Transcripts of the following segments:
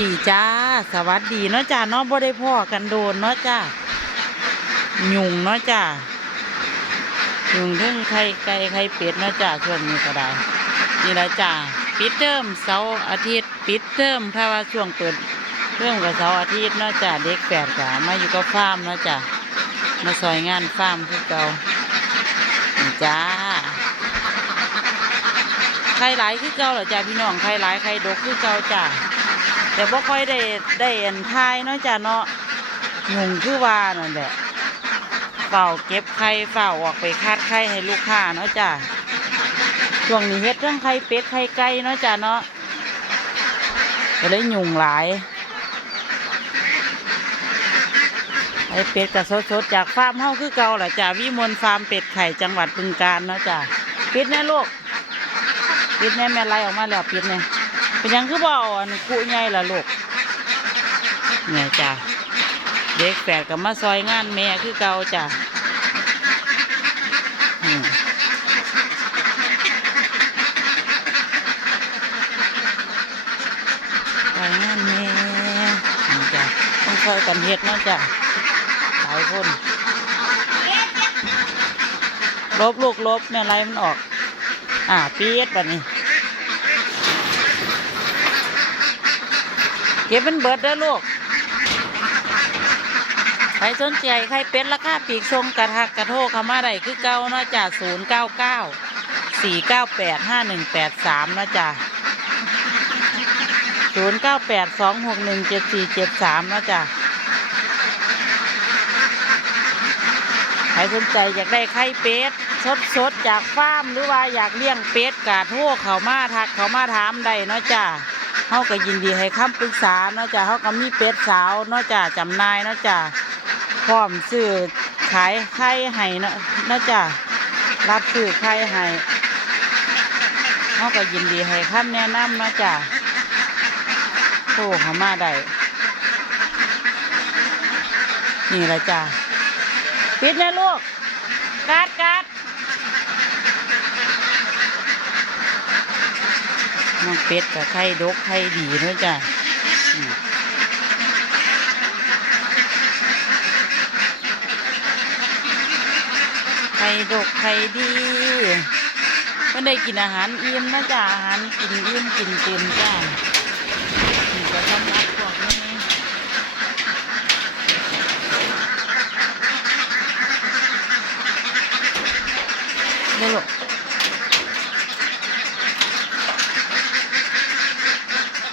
ดีจ้า สวัสดีเนาะจ้าเนาะบ่ได้พ่อกันโดนเนาะจ้ายุงเนาะจ้ายุงเทั้งไข่ไก่ไข่เป็ดเนาะจ้าช่วงนี้ก็ได้นี่ละจ้าปิดเทอมเสาร์อาทิตย์ปิดเทอมถ้าว่าช่วงเปิดเริ่มกับเสาร์อาทิตย์เนาะจ้าเด็กแปดกะมาอยู่กับฟาร์มเนาะจ้ามาซอยงานฟาร์มคือเก่าจ้าใครหลายคือเก่าเหรอจ้าพี่น้องใครหลายใครดกคือเก่าจ้า แต่บ่ค่อยได้ได้เอ็นทายเนาะจ้าเนาะยุงคือว่านั่นแหละเฝ้าเก็บไข่เฝ้าออกไปคาดไข่ให้ลูกค้าเนาะจ้าช่วงนี้เฮ็ดเรื่องไข่เป็ดไข่ไก่เนาะจ้าเนาะก็เลยยุงหลายไข่เป็ดกับสดๆจากฟาร์มเฮาคือเก่าแหละจ้าวิมลฟาร์มเป็ดไข่จังหวัดบึงกาฬเนาะจ้าปิดแน่ลูกปิดแม่แม่ไล่ออกมาแล้วปิดเนี่ย เป็นยังคือบ่เอาอันคุใหญ่ละลูกเนี่ยจ้ะเด็กแฝดกับมาซอยงานแม่คือเก่าจ้ะอืมซอยงานแม่นี่จ้ะต้องคอยกันเฮ็ดนะจ้ะหลายคนลบลูกลบแม่ไล่มันออก อ่าปี๊ดบัดนี้ เก็บเป็นเบิดเด้อลูก ใครสนใจใครเป็นราคาปีกทรงกระทักกระโทกเข้ามาได้คือเก่าเนาะจ้ะศูนย์เก้าเก้าสี่เก้าแปดห้าหนึ่งแปดสามเนาะจ้ะศูนย์เก้าแปดสองหกหนึ่งเจ็ดสี่เจ็ดสามเนาะจ้ะใครสนใจอยากได้ไข่เป็ดสดสดๆจากฟาร์มหรือว่าอยากเลี้ยงเป็ดกาโทกเขามาทักเขามาถามได้เนาะจ้ะ เขาก็ยินดีให้คำปรึกษาเนาะจ้ะเขาก็มีเป็ดสาวเนาะจ้ะจำนายเนาะจ้ะพร้อมซื้อขายไข่ให้เนาะเนาะจ้ะรับซื้อไข่ให้เขาก็ยินดีให้คำแนะนำเนาะจ้ะโทรเขามาได้นี่แหละจ้ะปิดนะลูกดกัด น้อง เป็ดกับไข่ดกไข่ดีเนาะจ้ะอืมไข่ดกไข่ดีก็ได้กินอาหารอิ่มนะจ้ะอาหารกินอิ่มกินเต็มจ้ะนี่ก็สำหรับพวกนี้ได้หร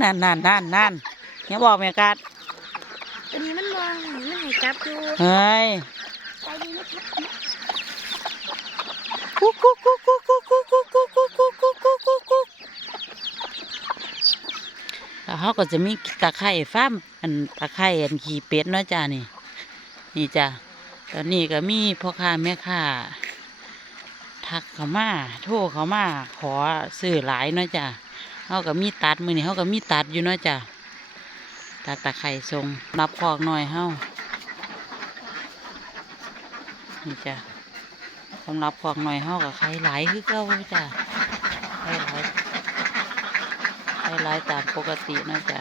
นั่นนั่นนั่นนั่นอย่าบอกแม่กัดตัวนี้มันมองมันใหายจับอยู่เฮ้ยใจดีนะครับกุ๊กกุ๊กกุ๊กกุ๊กกุ๊กกุ๊กกุ๊กกุ๊กกุ๊กกุ๊กกุ๊กกุ๊กกุ๊กกุ๊กแล้วเขาก็จะมีตะไคร่ฟาร์มอันตะไคร่อันขี่เป็ดเนาะจ้านี่ นี่จ้ะตอนนี้ก็มีพ่อค้าแม่ค้าทักเขามาโทรเขามาขอซื้อหลายเนาะจ้ะ เขาก็มีตัดมือนี่เขาก็มีตัดอยู่เนาะจ้ะตัดตะไคร่ทรงรับคอกหน่อยเฮานี่จ้ะสำหรับพวกหน่อยเฮากับไข่หลายคือเก่าจ้ะไข่หลายไข่หลายตามปกตินะจ้ะ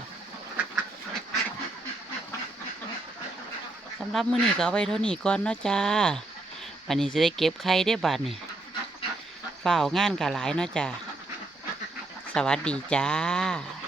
สำหรับมือนี้ก็เอาไว้เท่านี้ก่อนเนาะจ้าวันนี้จะได้เก็บไข่ได้บาดนี่ฝ้างานกับหลายเนาะจ้ะ สวัสดีจ้า